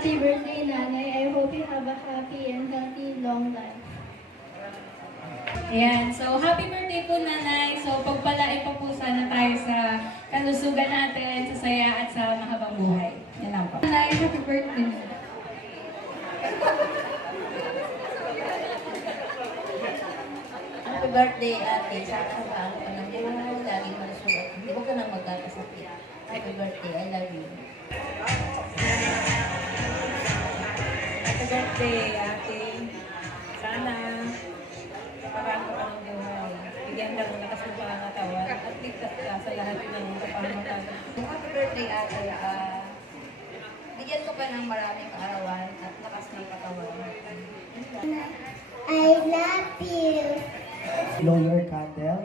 happy birthday, Nanay. I hope you have a happy and healthy long life. Ayan. So, happy birthday po, Nanay. So, pagpalain pa po sana tayo sa kalusugan natin, sa saya at sa mahabang buhay. Yan lang po. Nanay, happy birthday. Happy birthday, ate. Sana paano ka ng buhay. Laging malusulat. Hindi ko ka nang magkakasakit. Happy birthday. I love you. Happy birthday, ate. Sana parang ka ng buhay. Bigyan ka ng lakas ng pangangatawan at ligtas ka sa lahat ng kapahamakan. Happy birthday, ate. Bigyan ko ka ng maraming kaarawan at lakas ng katawan. I love you. Blow your candle.